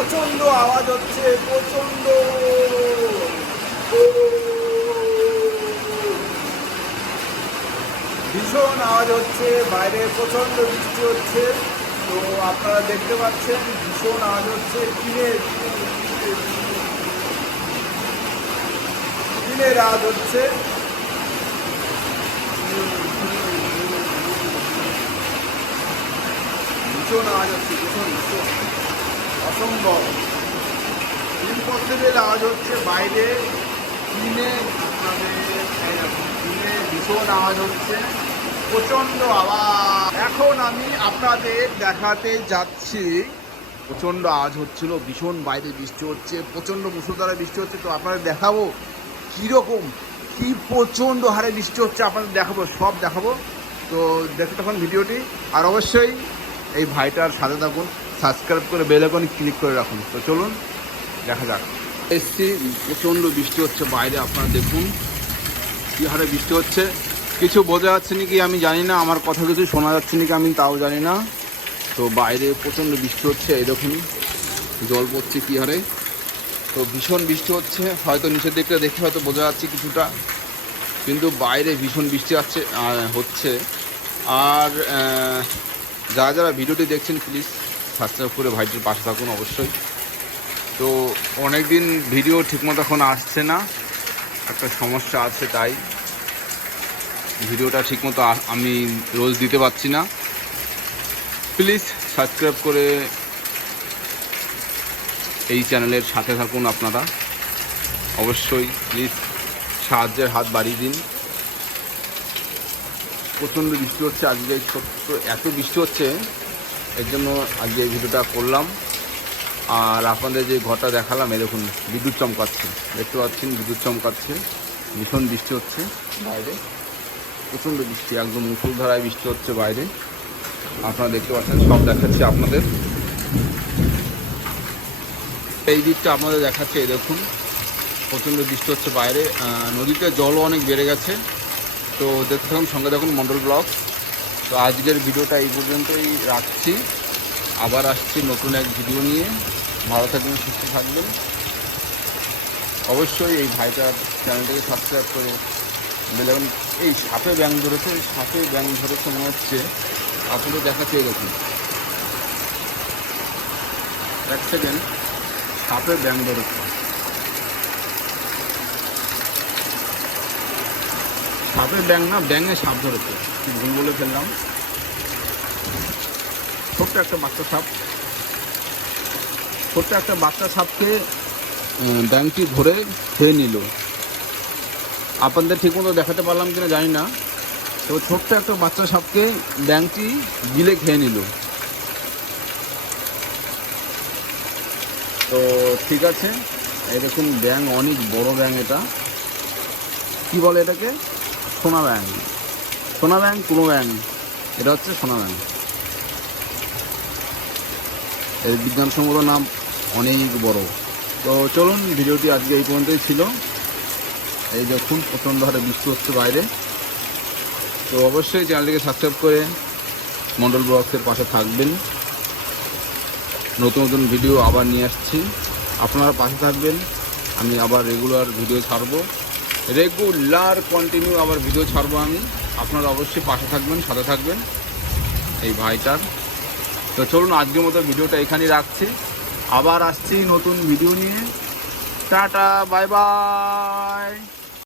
প্রচণ্ড আওয়াজ হচ্ছে প্রচণ্ড ভীষণ আওয়াজ হচ্ছে, বাইরে প্রচণ্ড বৃষ্টি হচ্ছে। তো আপনারা দেখতে পাচ্ছেন, ভীষণ আওয়াজ হচ্ছে, টিনের টিনের আওয়াজ হচ্ছে। ভীষণ আওয়াজ হচ্ছে, ভীষণ ভীষণ। অসম্ভব। ইম্পসিবল আওয়াজ হচ্ছে বাইরে টিনে আপনাদের এই ভীষণ আওয়াজ হচ্ছে, প্রচণ্ড আওয়াজ। এখন আমি আপনাদের দেখাতে যাচ্ছি। প্রচণ্ড আওয়াজ হচ্ছিল, ভীষণ বাইরে বৃষ্টি হচ্ছে, প্রচণ্ড মুসলধারে বৃষ্টি হচ্ছে, তো আপনাদের দেখাবো কীরকম, কি প্রচণ্ড হারে বৃষ্টি হচ্ছে আপনাদের দেখাবো, সব দেখাবো। তো দেখতে তখন ভিডিওটি, আর অবশ্যই এই ভাইটার সাথে থাকুন। সাবস্ক্রাইব করে বেল আইকন ক্লিক করে রাখুন। তো চলুন দেখা যাক। এসছি প্রচণ্ড বৃষ্টি হচ্ছে বাইরে আপনারা দেখুন। কী হারে বৃষ্টি হচ্ছে? কিছু বোঝা যাচ্ছে নাকি আমি জানি না আমার কথা কিছু শোনা যাচ্ছে নাকি আমি তাও জানি না। তো বাইরে প্রচণ্ড বৃষ্টি হচ্ছে দেখুন জল পড়ছে কী হারে। তো ভীষণ বৃষ্টি হচ্ছে হয়তো নিচের দিকটা দেখে হয়তো বোঝা যাচ্ছে কিছুটা কিন্তু বাইরে ভীষণ বৃষ্টি আহ, হচ্ছে। আর যারা যারা ভিডিওটি দেখছেন প্লিজ সাবস্ক্রাইব করে ভাইটির পাশে থাকুন অবশ্যই। তো অনেক দিন ভিডিও ঠিকমতো এখন আসছে না, একটা সমস্যা আছে তাই। ভিডিওটা ঠিকমতো আমি রোজ দিতে পারছি না। প্লিজ সাবস্ক্রাইব করে এই চ্যানেলের সাথে থাকুন আপনারা। অবশ্যই প্লিজ সাহায্যের হাত বাড়িয়ে দিন। প্রচণ্ড বৃষ্টি হচ্ছে, আজকে ছোট্ট এত বৃষ্টি হচ্ছে এর জন্য আজকে এই ভিডিওটা করলাম। আর আপনাদের যে ঘরটা দেখালাম, এই দেখুন, বিদ্যুৎ চমকাচ্ছে। দেখতে পাচ্ছেন, বিদ্যুৎ চমকাচ্ছে। ভীষণ বৃষ্টি হচ্ছে বাইরে। প্রচণ্ড বৃষ্টি, একদম মুসুলধারায় বৃষ্টি হচ্ছে বাইরে। আপনারা দেখতে পাচ্ছেন, সব দেখাচ্ছি আপনাদের। এই দিকটা আপনাদের দেখাচ্ছে, এই দেখুন, প্রচণ্ড বৃষ্টি হচ্ছে বাইরে। নদীতে জলও অনেক বেড়ে গেছে। তো দেখতে থাকুন, সঙ্গে দেখুন মন্ডল ব্লগ। তো আজকের ভিডিওটা এই পর্যন্তই রাখছি। আবার আসছি নতুন এক ভিডিও নিয়ে। ভালো থাকবেন, সুস্থ থাকবেন। অবশ্যই এই ভাইটার চ্যানেলটাকে সাবস্ক্রাইব করে দেখুন এই সাপে ব্যাং ধরেছে, সাপে ব্যাং ধরেছে মনে হচ্ছে দেখাচ্ছে এই দেখুন এক সেকেন্ড সাপে ব্যাং ধরেছে। সাপে ব্যাং না, ব্যাঙে সাপ ধরেছে। ভুল বলে ফেললাম। ছোট্ট একটা বাচ্চা সাপ। ছোট্ট একটা বাচ্চা সাপকে ব্যাংকটি ধরে খেয়ে নিল। আপনাদের ঠিকমতো দেখাতে পারলাম কিনা জানি না। তো ছোট্ট একটা বাচ্চা সাপকে ব্যাংকটি গিলে খেয়ে নিল। তো ঠিক আছে। এই দেখুন ব্যাং অনেক বড় ব্যাং এটা। কি বলে এটাকে? সোনা ব্যাং সোনা ব্যাং কোনো ব্যাং এটা হচ্ছে সোনা ব্যাং এর বিজ্ঞানসম্মত নাম অনেক বড়। তো চলুন, ভিডিওটি আজকে এই পর্যন্তই ছিল। এই দেখুন, প্রচণ্ড হারে বৃষ্টি হচ্ছে বাইরে। তো অবশ্যই চ্যানেলটিকে সাবস্ক্রাইব করে মন্ডল ব্লগসের পাশে থাকবেন। নতুন নতুন ভিডিও আবার নিয়ে আসছি। আপনারা পাশে থাকবেন। আমি আবার রেগুলার ভিডিও ছাড়বো। রেগুলার কন্টিনিউ আবার ভিডিও ছাড়বো আমি। আপনারা অবশ্যই পাশে থাকবেন, সাথে থাকবেন। এই ভাইটার। তো চলুন, আজকের মতো ভিডিওটা এখানেই রাখছি। আবার আসছি নতুন ভিডিও নিয়ে। Tata bye bye